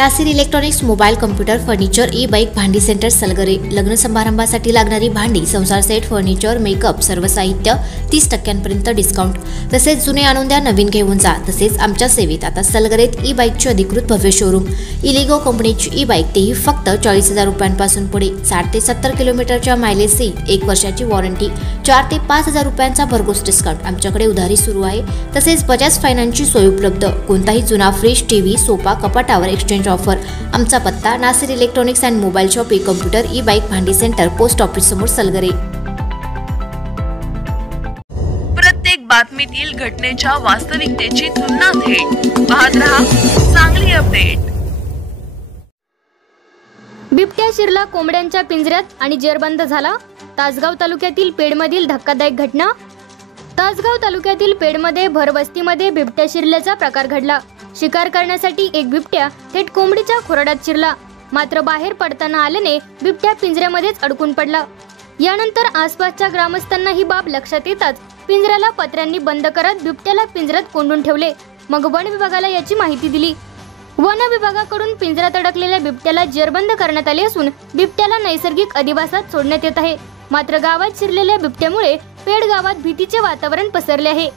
Nasir electronics mobile computer furniture e bike भांडी centre Salgare. लग्न समारंभासाठी लागणारी भांडी संसार सेट फर्निचर मेकअप सर्व साहित्य 30% डिस्काउंट। तसेच जुने आणून द्या नवीन घेऊन जा। तसेच आमच्या सेवेत आता सलगरेत ई बाईकचे अधिकृत भव्य शोरूम इलिगो कंपनीची ई बाईक तेही फक्त 40,000 रुपयांपासून पुढे। 60 ते 70 किलोमीटरच्या मायलेजची 1 वर्षाची वॉरंटी 4 ते 5,000 रुपयांचा भरघोस डिस्काउंट। आमच्याकडे उधारी सुरू आहे। तसेच बजाज फायनान्सची सोय उपलब्ध। कोणताही जुना फ्रीज टीव्ही सोफा कपाटावर एक्सचेंज ऑफर। आमचा पत्ता Nasir electronics and mobile shop ई कॉम्प्युटर ई बाईक भांडी सेंटर पोस्ट ऑफिस समोर सलगरे। प्रत्येक बातमीतील घटनेच्या वास्तविकतेची तुलना थेट पाहत रहा चांगली अपडेट। बिबट्या शिरला कोंबड्यांच्या पिंजऱ्यात आणि जेरबंद झाला। तासगाव तालुक्यातील पेडमधील धक्कादायक घटना। तासगाव तालुक्यातील पेडमध्ये भरवस्तीमध्ये बिबट्या शिरल्याचा प्रकार घडला। शिकार करण्यासाठी एक बिबट्या थेट कोंबडीच्या खुराड्यात शिरला, मात्र बाहेर पडताना आल्याने बिबट्या पिंजऱ्यामध्येच अडकून पडला। यानंतर आसपासच्या ग्रामस्थांना ही बाब लक्षात येताच पिंजऱ्याला पत्र्यांनी बंद करत बिबट्याला पिंजऱ्यात कोंडून ठेवले। मग वन विभागाला याची माहिती दिली। वन विभागाकडून पिंजऱ्यात अडकलेल्या बिबट्याला जेरबंद करण्यात आले असून बिबट्याला नैसर्गिक अधिवासात सोडण्यात येत आहे। मात्र गावात शिरलेल्या बिबट्यामुळे पेड गावात भीतीचे वातावरण पसरले आहे।